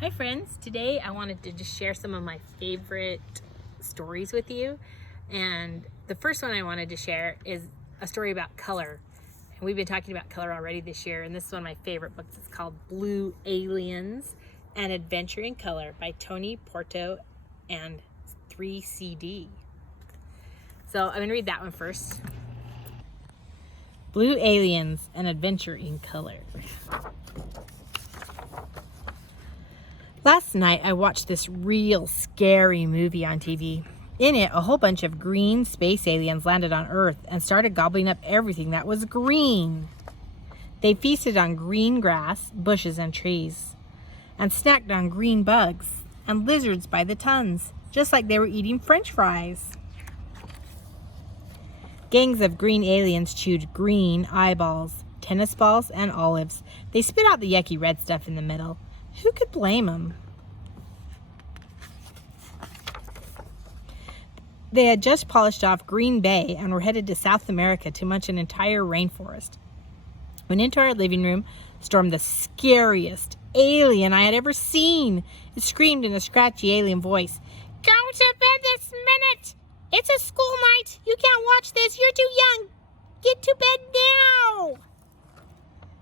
Hi friends, today I wanted to just share some of my favorite stories with you. And the first one I wanted to share is a story about color. And we've been talking about color already this year, and this is one of my favorite books. It's called Blue Aliens: An Adventure in Color by Tony Porto and 3CD. So I'm going to read that one first. Blue Aliens: An Adventure in Color. Last night, I watched this real scary movie on TV. In it, a whole bunch of green space aliens landed on Earth and started gobbling up everything that was green. They feasted on green grass, bushes, and trees, and snacked on green bugs and lizards by the tons, just like they were eating French fries. Gangs of green aliens chewed green eyeballs, tennis balls, and olives. They spit out the yucky red stuff in the middle. Who could blame them? They had just polished off Green Bay and were headed to South America to munch an entire rainforest. When into our living room stormed the scariest alien I had ever seen. It screamed in a scratchy alien voice, "Go to bed this minute! It's a school night! You can't watch this! You're too young! Get to bed now!"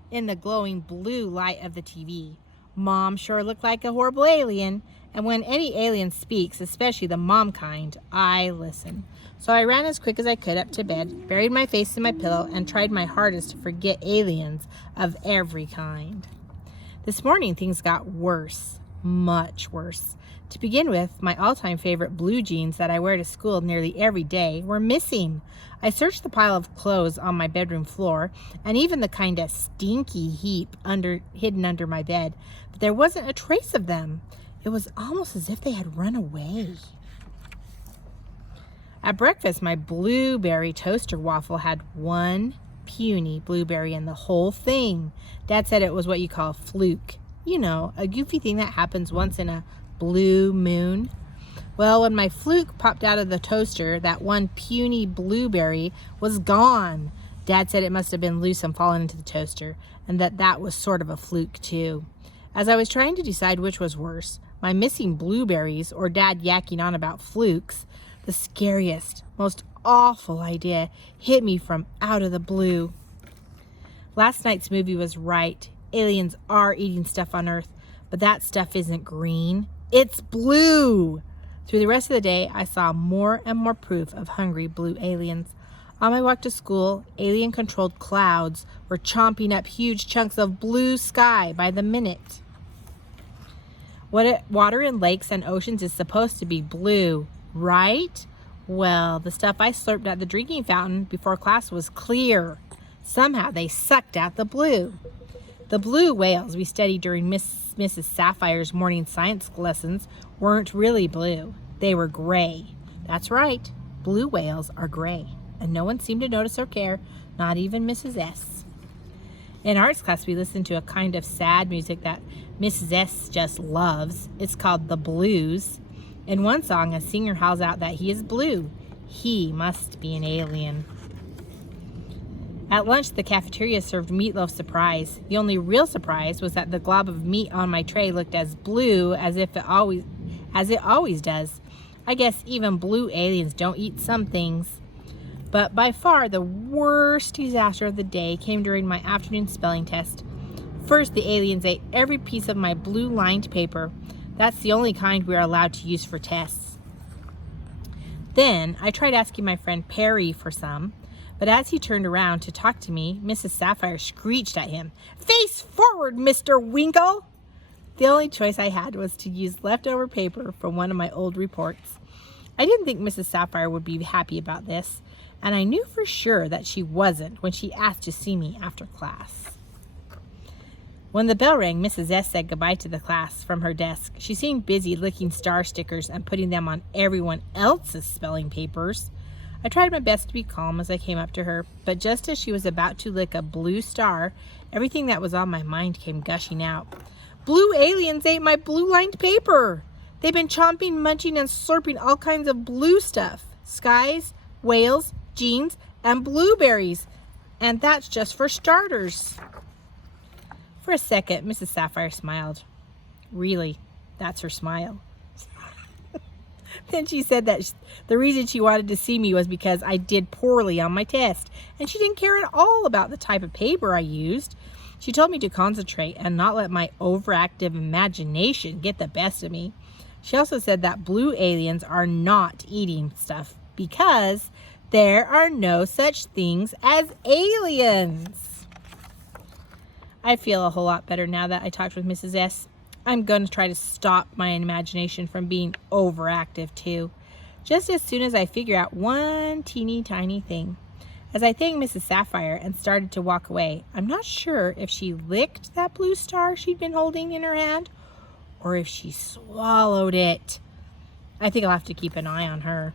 In the glowing blue light of the TV, Mom sure looked like a horrible alien, and when any alien speaks, especially the mom kind, I listen. So I ran as quick as I could up to bed, buried my face in my pillow, and tried my hardest to forget aliens of every kind. This morning, things got worse, much worse. To begin with, my all-time favorite blue jeans that I wear to school nearly every day were missing. I searched the pile of clothes on my bedroom floor, and even the kind of stinky heap hidden under my bed, but there wasn't a trace of them. It was almost as if they had run away. At breakfast, my blueberry toaster waffle had one puny blueberry in the whole thing. Dad said it was what you call a fluke. You know, a goofy thing that happens once in a blue moon. Well, when my fluke popped out of the toaster, that one puny blueberry was gone. Dad said it must have been loose and fallen into the toaster, and that was sort of a fluke too. As I was trying to decide which was worse, my missing blueberries or Dad yakking on about flukes, the scariest, most awful idea hit me from out of the blue. Last night's movie was right. Aliens are eating stuff on Earth, but that stuff isn't green. It's blue. Through the rest of the day, I saw more and more proof of hungry blue aliens. On my walk to school, alien-controlled clouds were chomping up huge chunks of blue sky by the minute. Water in lakes and oceans is supposed to be blue, right? Well, the stuff I slurped at the drinking fountain before class was clear. Somehow they sucked out the blue. The blue whales we studied during Mrs. Sapphire's morning science lessons weren't really blue. They were gray. That's right, blue whales are gray, and no one seemed to notice or care, not even Mrs. S. In arts class, we listened to a kind of sad music that Mrs. S just loves. It's called the blues. In one song, a singer howls out that he is blue. He must be an alien. At lunch, the cafeteria served meatloaf surprise. The only real surprise was that the glob of meat on my tray looked as blue as it always does. I guess even blue aliens don't eat some things. But by far the worst disaster of the day came during my afternoon spelling test. First, the aliens ate every piece of my blue-lined paper. That's the only kind we are allowed to use for tests. Then, I tried asking my friend Perry for some, but as he turned around to talk to me, Mrs. Sapphire screeched at him, "Face forward, Mr. Winkle!" The only choice I had was to use leftover paper from one of my old reports. I didn't think Mrs. Sapphire would be happy about this, and I knew for sure that she wasn't when she asked to see me after class. When the bell rang, Mrs. S said goodbye to the class from her desk. She seemed busy licking star stickers and putting them on everyone else's spelling papers. I tried my best to be calm as I came up to her, but just as she was about to lick a blue star, everything that was on my mind came gushing out. "Blue aliens ate my blue-lined paper. They've been chomping, munching, and slurping all kinds of blue stuff. Skies, whales, jeans, and blueberries. And that's just for starters." For a second, Mrs. Sapphire smiled. Really, that's her smile. Then she said that the reason she wanted to see me was because I did poorly on my test, and she didn't care at all about the type of paper I used. She told me to concentrate and not let my overactive imagination get the best of me. She also said that blue aliens are not eating stuff because there are no such things as aliens. I feel a whole lot better now that I talked with Mrs. S. I'm going to try to stop my imagination from being overactive too, just as soon as I figure out one teeny tiny thing. As I thanked Mrs. Sapphire and started to walk away, I'm not sure if she licked that blue star she'd been holding in her hand or if she swallowed it. I think I'll have to keep an eye on her.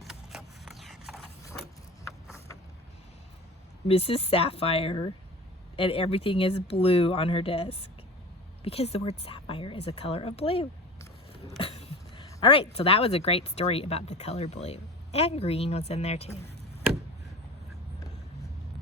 Mrs. Sapphire, and everything is blue on her desk because the word sapphire is a color of blue. All right, so that was a great story about the color blue. And green was in there too.